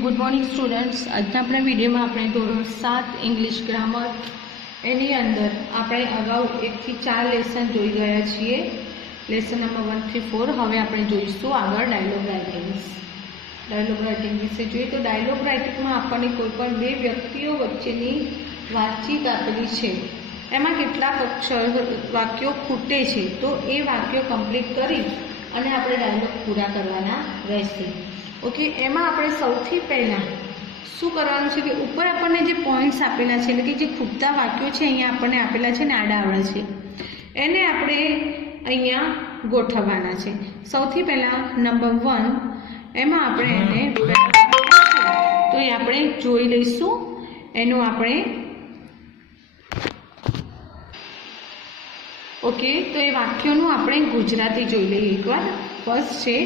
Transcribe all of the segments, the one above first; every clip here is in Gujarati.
Good morning students. आज अपने वीडियो में अपने धोरण 7 इंग्लिश ग्रामर एनी अंदर आपणे अगाऊ 1 થી 4 लेसन जोई गया छीए। लेसन नंबर 1 થી 4 हवे आपणे जोईशुं आगळ डायलॉग राइटिंग विषे जोईए तो डायलॉग राइटिंग में आपणे कोईपण बे व्यक्तिओ वच्चेनी वातचीत आपेली छे, एमां केटलाक अक्षर वाक्यो खूटे छे तो ए वाक्यो कम्प्लीट करी अने आपणे डायलॉग पूरा करवाना रहेशे। ओके, एमां आपणे सौथी पहेला शुं करवानुं छे कि ऊपर आपणे जे पॉइंट्स आपेला छे એટલે કે જે ખૂટતા વાક્યો છે અહીંયા આપણને આપેલા છે ને આડા-આવડા છે એને આપણે અહીંયા ગોઠવવાના છે। સૌથી પહેલા નંબર 1 એમાં આપણે એને તો એ આપણે જોઈ લઈશું। એનું આપણે ओके तो ये वाक्यों आपणे गुजराती जोई लईए एकवार। फर्स्ट है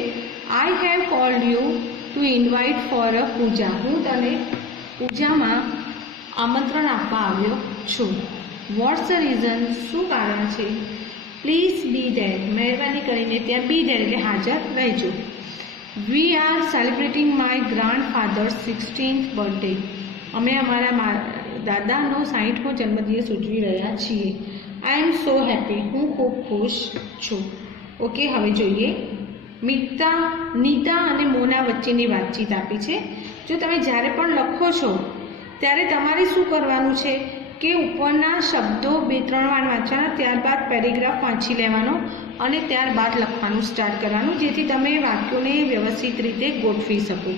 I have called you to invite for a puja. हूँ तने पूजा में आमंत्रण आपवा आव्यो छुं। व्हाट्स द रीजन, शू कारण छे। प्लीज बी देर, मेहरबानी करीने त्यां बी देर एटले हाजर रहेजो। We are celebrating my grandfather's 16th birthday. अमे अमारा दादानो 60मो जन्मदिवस उजवी रह्या छीए। आई एम सो हैप्पी, हूँ खूब खुश छूँ। ओके, हवे जोईए नीता अने मोना वच्चेनी वातचीत आपी छे। जो तमे ज्यारे पण लखो छो त्यारे तमारे शुं करवानुं छे कि उपरना शब्दों 2-3 वार वांचवाना, त्यारबाद पेरेग्राफ वांची लेवानो अने त्यारबाद लखवानुं स्टार्ट करवानुं जेथी तमे वाक्योने व्यवस्थित रीते गोठवी शको।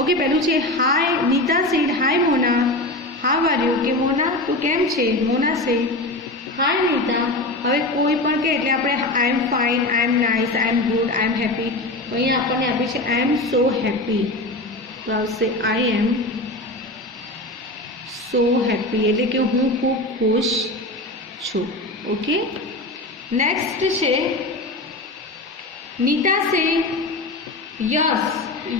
ओके, पहेलुं छे hi. Nita said hi Mona, how are you. के मोना तू केम छे। Mona said hi Nita. हवे कोई पण के एटले आपणे I am fine, I am nice, I am good, I am happy. तो अहींया आपणे आपी छे आई एम सो हैप्पी, तो आवशे आई एम सो हैप्पी एटले के हूँ खूब खुश छूं। ओके, नेक्स्ट छे नीता से यस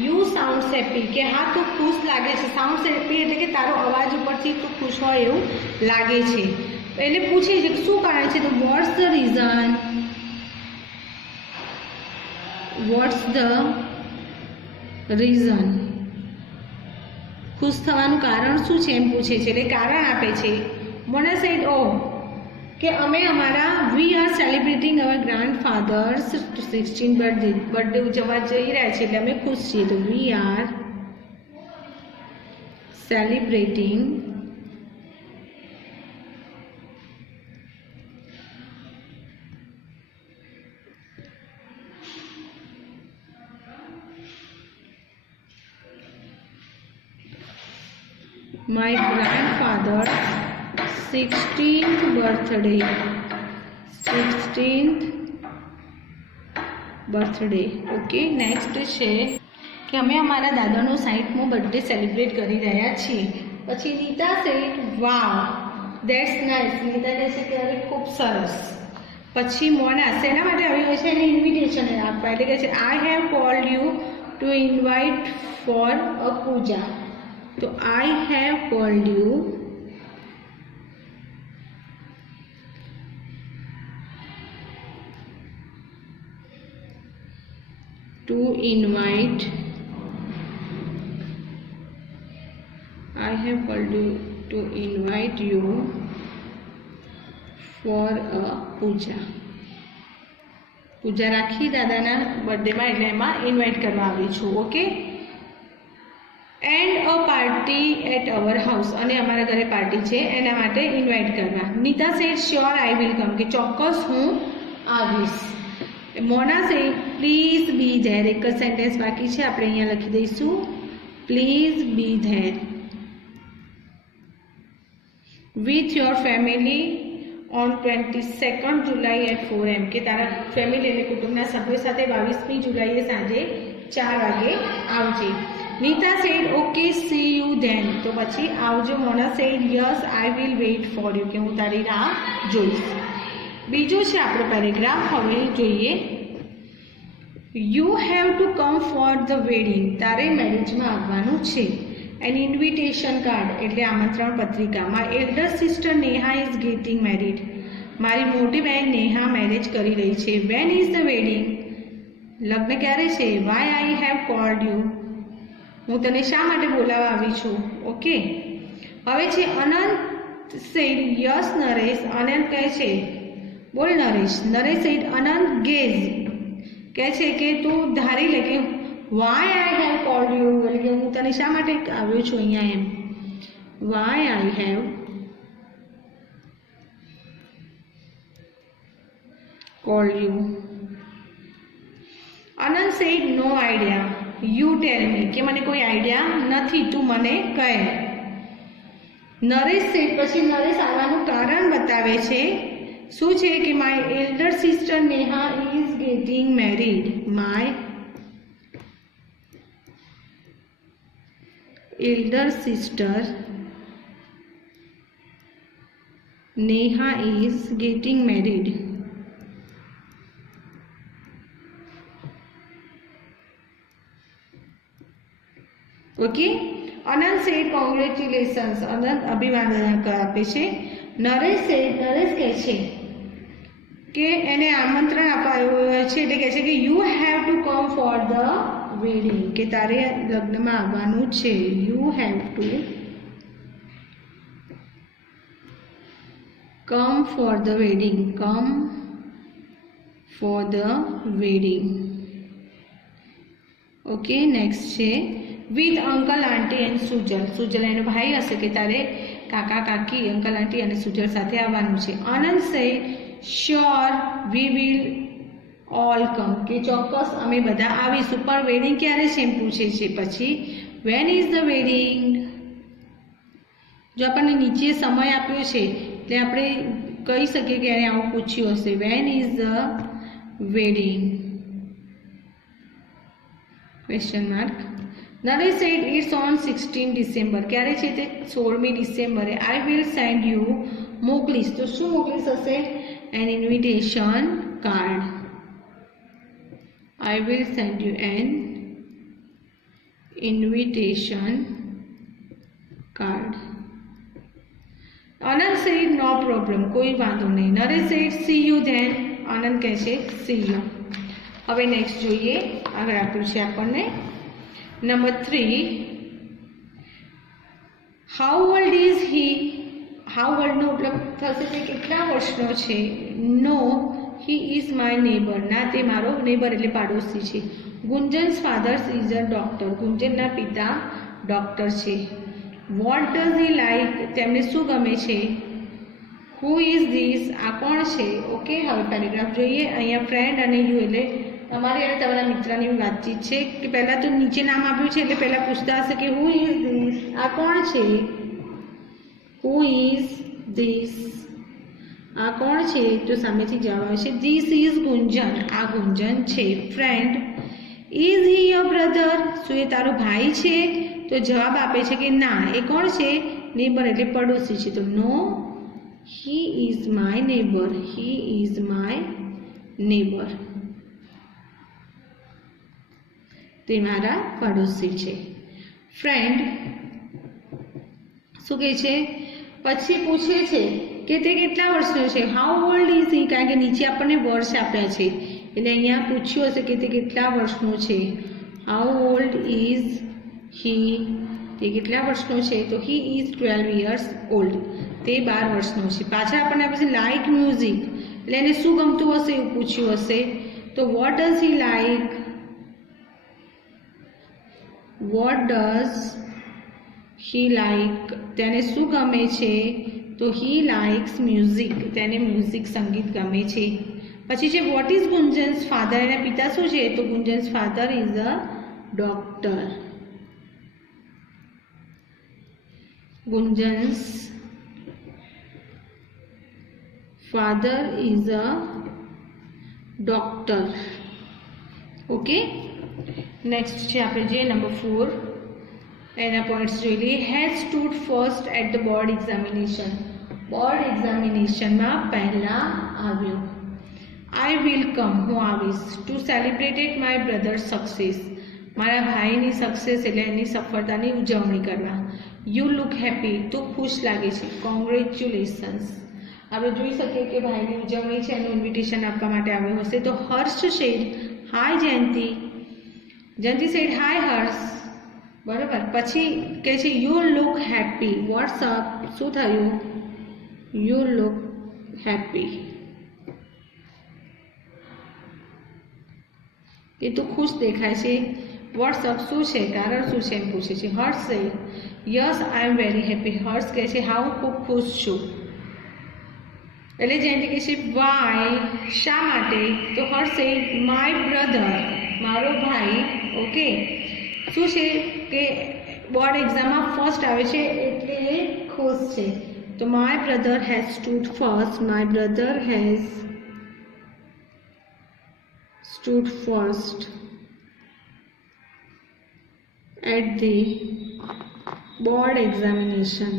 यू साउंड्स हैप्पी। के हाँ तो खुश लागे छे। साउंड्स हैप्पी एटले के तारो अवाज उपरथी तो खुश होय एवुं लागे छे। पहले पूछे शू कारण है तो what's the reason, what's the reason, खुश थवानुं कारण शुं छे एम पूछे छे એટલે કારણ આપે છે। મોના સેડ ઓ કે અમે અમારા we are celebrating our grandfather's 16 birthday ઉજવવા જઈ રહ્યા છીએ એટલે અમે ખુશ છીએ। તો we are celebrating my grandfather's 16th birthday। 16th birthday। Okay, next है कि अमे अमारा दादानो 60मो बर्थडे सेलिब्रेट करी रह्या छीए। पछी नीता से वाव दैट्स नाइस। नीता कहे कि अरे खूब सरस। पछी मोना सेना माटे आवी होय छे एने इन्विटेशन आपवा एटले कहे छे I have called you to invite for a puja. तो I have called you to invite, I have called you to invite you for a puja. Puja राखी दादाना बर्थडे में एटले एमां इन्वाइट करवा आवी छुं। Okay, and a party at our house अने अमारा घरे पार्टी है एना माटे इन्वाइट करवा। Nita said sure I will come. के चौक्कस हूँ आवीश। मोना से प्लीज बी धेर। एक सेंटेन्स बाकी है आपणे अहींया लखी दईशुं please be there with your family on 22nd July at 4 AM। के तारा फैमिली अने कुटुंबना सभ्यो साथे 22મી जुलाईए सांजे 4 वागे आवजे। Nita said okay see you then. तो पछी आवजो। Mona said yes I will wait for you. के हूँ तारी राह जोईश। बीजो छे आपणो पेरेग्राफ। हवे जोईए you have to come for the wedding. तारे मेरेज में आववानुं छे। एन इन्विटेशन कार्ड एटले आमंत्रण पत्रिका। My elder sister Neha is getting married. मारी मोटी बहन नेहा मेरेज करी रही छे। व्हेन इज द वेडिंग, लग्न क्यारे छे। वाय आई हैव कॉल्ड यू, હું તને શા માટે બોલાવવા આવી છું. ઓકે, હવે છે અનંત સેડ યસ નરેશ. અનંત કહે છે બોલ નરેશ. નરેશ સેડ અનંત ગેઝ કહે છે કે તું ધારી લે કે why I have called you, એટલે કે હું તને શા માટે આવ્યો છું અહીંયા એમ. Why I have called you. Anant said no idea. You tell me, કે મને કોઈ આઈડિયા નથી, તું મને કહે. નરેશ સેડ પછી નરેશ આવવાનું કારણ બતાવે છે. શું છે કે my elder sister Neha is getting married. My elder sister Neha is getting married. Okay, Anand said congratulations. Anand અભિવાદન આપે છે. નરેશ કહે છે કે એને આમંત્રણ અપાયું છે, એટલે કહે છે કે you have to come for the wedding, કે તારે લગ્નમાં આવવાનું છે. You have to come for the wedding. Come for the wedding. Okay, next છે with uncle aunty and Sujal. Sujal એનો ભાઈ હશે, કે તારે કાકા કાકી અંકલ આંટી અને સુજલ સાથે આવવાનું છે. આનંદ સે શ્યોર વી વિલ ઓલ કમ, કે ચોક્કસ અમે બધા આવીશું. પણ વેડિંગ ક્યારે છે એમ પૂછે છે. પછી વેન ઇઝ ધ વેડિંગ. જો આપણને નીચે સમય આપ્યો છે એટલે આપણે કહી શકીએ કે એને આવું પૂછ્યું હશે. When is the wedding question mark. Naresh said it's on 16 December. ક્યારે છે તે 16મી ડિસેમ્બરે. આઈ વિલ સેન્ડ યુ, મોકલીશ. તો શું મોકલીશ હશે? An invitation card. I will send you an invitation card. Anand said no problem, કોઈ વાંધો નહીં. Naresh said see you then. આનંદ કહે છે see you. હવે નેક્સ્ટ જોઈએ, આગળ આપ્યું છે આપણને number 3. How old is he. How ઓલ્ડનો મતલબ થશે તે કેટલા વર્ષનો છે. નો he is my neighbor. ના, તે મારો નેબર એટલે પાડોશી છે. ગુંજન્સ ફાધર ઇઝ અ ડોક્ટર. ગુંજનના પિતા ડોક્ટર છે. What does he like. તેમને શું ગમે છે. Who is this. આ કોણ છે. ઓકે, હવે પેરેગ્રાફ જોઈએ. અહીંયા ફ્રેન્ડ અને યુ એટલે તમારી અને તમારા મિત્રની વાતચીત છે. કે પહેલાં તો નીચે નામ આપ્યું છે એટલે પહેલાં પૂછતા હશે કે હુ ઇઝ ધીસ. આ કોણ છે. Who is this. આ કોણ છે. તો સામેથી જવાબ આવશે ધીસ ઇઝ ગુંજન. આ ગુંજન છે. Friend. Is he your brother. શું એ તારો ભાઈ છે. તો જવાબ આપે છે કે ના. એ કોણ છે. નેબર એટલે પડોશી છે. તો no he is my neighbour. He is my neighbour. તે મારા પડોશી છે. ફ્રેન્ડ શું કહે છે. પછી પૂછે છે કે તે કેટલા વર્ષનો છે. હાઉ ઓલ્ડ ઇઝ હી. કારણ કે નીચે આપણને વર્ષ આપ્યા છે એટલે અહીંયા પૂછ્યું હશે કે તે કેટલા વર્ષનો છે. હાઉ ઓલ્ડ ઇઝ હી. તે કેટલા વર્ષનો છે. તો હી ઇઝ 12 years ઓલ્ડ. તે 12 વર્ષનો છે. પાછળ આપણને આપે છે લાઇક મ્યુઝિક એટલે એને શું ગમતું હશે એવું પૂછ્યું હશે. તો what does he like. What does he like. તેને શું ગમે છે. તો હી લાઇક્સ મ્યુઝિક. તેને મ્યુઝિક સંગીત ગમે છે. પછી છે વોટ ઇઝ ગુંજન્સ ફાધર. એના પિતા શું છે. તો Gunjan's father is a doctor. Gunjan's father is a doctor. Okay, next છે આપણે જે નંબર 4 એના પોઈન્ટ્સ જોઈ લઈએ. Has stood first at the board examination. Board એક્ઝામિનેશનમાં પહેલાં આવ્યો. I will come. હું આવીશ. To celebrated my brother success. મારા ભાઈની સક્સેસ એટલે એની સફળતાની ઉજવણી કરવા. You look happy. તું ખુશ લાગે છે. કોંગ્રેચ્યુલેશન્સ. આપણે જોઈ શકીએ કે ભાઈની ઉજવણી છે એનું ઇન્વિટેશન આપવા માટે આવ્યો હશે. તો હર્ષ સેડ હાય જયંતી. જયંતી સેડ હાય હર્ષ. બરાબર. પછી કહે છે you look happy. What's up? શું થયું? You look happy. એ તો ખુશ દેખાય છે. What's up? શું છે? કારણ શું છે એમ પૂછે છે. Harsh say yes I am very happy. Harsh કહે છે હા હું ખૂબ ખુશ છું. એટલે જયંતિ કહે છે વાય? શા માટે? તો હર્ષ સે માય બ્રધર, મારો ભાઈ. ઓકે, શું છે કે બોર્ડ એક્ઝામમાં ફર્સ્ટ આવે છે એટલે એ ખુશ છે. તો my brother has stood first. My brother has stood first at the board examination.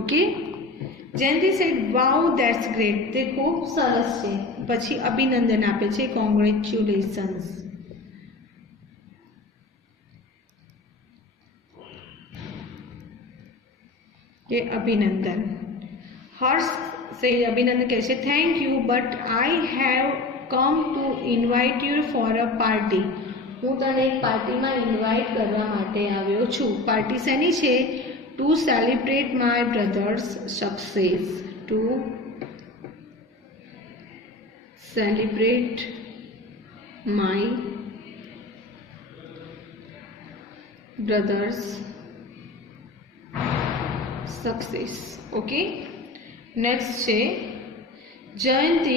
Okay, Jayanti said wow that's great. તે ખૂબ સરસ છે. પછી અભિનંદન આપે છે, કોંગ્રેચ્યુલેશન્સ. કે અભિનંદન. હર્ષ સે અભિનંદન કહે છે thank you but I have come to invite you for a party. હું તને એક પાર્ટીમાં ઇન્વાઇટ કરવા માટે આવ્યો છું. પાર્ટી શેની છે? To celebrate my brother's success. To celebrate my brother's success. Okay, next છે Jayanti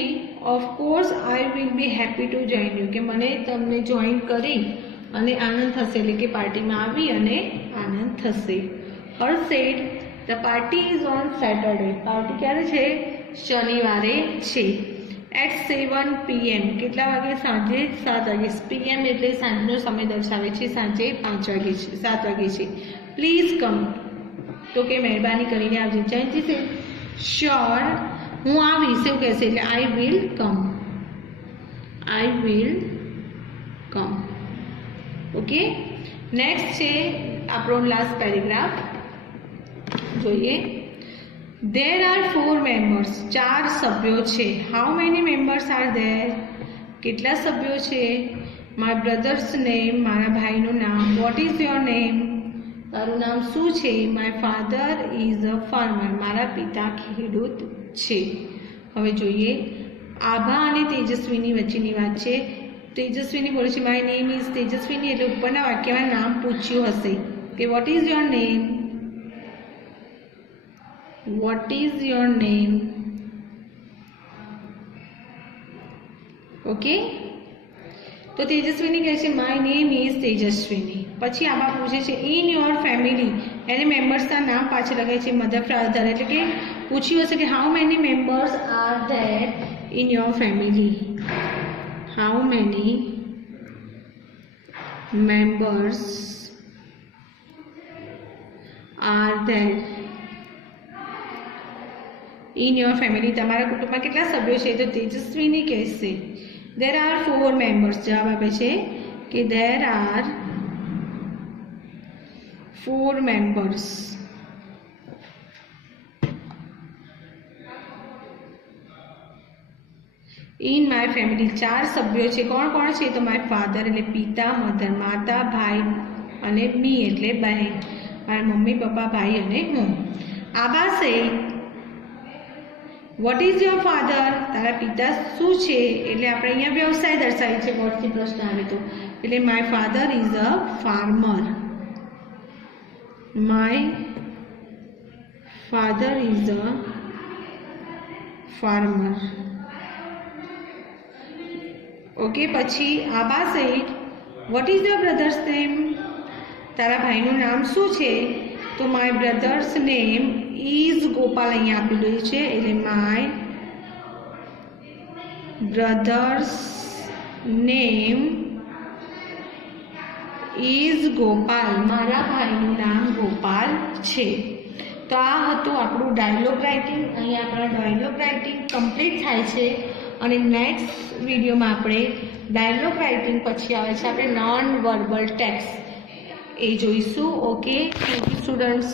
of course I will be happy to join you. કે મને તમને જોઈન કરી અને આનંદ થશે, એટલે કે પાર્ટીમાં આવી અને આનંદ થશે. Harsh said the party is on Saturday. Party ક્યારે છે? શનિવારે છે. At 7 PM. કેટલા વાગે? સાંજે 7 વાગે. PM એટલે સાંજનો સમય દર્શાવે છે. સાંજે 5 વાગે છે, 7 વાગે છે. Please come. તો કે મહેરબાની કરીને આવજો. જયંતિ સે શ્યોર, હું આવીશ એવું કહેશે, એટલે I will come. I will come. Okay, next છે આપણો લાસ્ટ પેરેગ્રાફ. જોઈએ. There are 4 members. 4 સભ્યો છે. How many members are there? કેટલા સભ્યો છે? My brother's name. મારા ભાઈનું નામ. Vote is your name? તારું નામ શું છે? My father is a farmer. મારા પિતા ખેડૂત છે. હવે જોઈએ આભા અને તેજસ્વીની વચ્ચેની વાત છે. તેજસ્વીની બોલે છે માય નેમ ઇઝ તેજસ્વીની, એટલે ઉપરના વાક્યમાં નામ પૂછ્યું હશે કે vote is your name? Vote is your name? Okay, તો તેજસ્વીની કહે છે માય નેમ ઇઝ તેજસ્વીની. પછી આમાં પૂછે છે ઇન યોર ફેમિલી. એને મેમ્બર્સના નામ પાછળ લગાય છે મધર ફાધર, એટલે કે પૂછ્યું હશે કે how many members are there in your family. How many members are there in your family. તમારા કુટુંબમાં કેટલા સભ્યો છે? તો તેજસ્વીની કહેશે there are 4 members. જવાબ આપે છે કે there are 4 members. in my family. 4 સભ્યો છે. કોણ કોણ છે? તો માય ફાધર એટલે પિતા, મધર માતા, ભાઈ અને મી એટલે બહેન. મારા મમ્મી પપ્પા, ભાઈ અને હું. આબા સે વોટ ઇઝ યોર ફાધર? તારા પિતા શું છે? એટલે આપણે અહીંયા વ્યવસાય દર્શાવી છે. વોટથી પ્રશ્ન આવે તો, એટલે my father is a farmer. My father is a farmer. Okay, પછી Aba said what is your brother's name? તારા ભાઈનું નામ શું છે? તો my brother's name is Gopal. અહીંયા આપેલું છે એટલે my brother's name is Gopal. મારા ભાઈનું નામ ગોપાલ છે. તો આ હતું આપણું ડાયલોગ રાઇટિંગ. અહીંયા આપણા ડાયલોગ રાઇટિંગ કમ્પ્લીટ થાય છે. અને નેક્સ્ટ વિડીયોમાં આપણે ડાયલોગ રાઇટિંગ પછી આવે છે આપણે નોન વર્બલ ટેક્સ્ટ, એ જોઈશું. Okay, thank you students.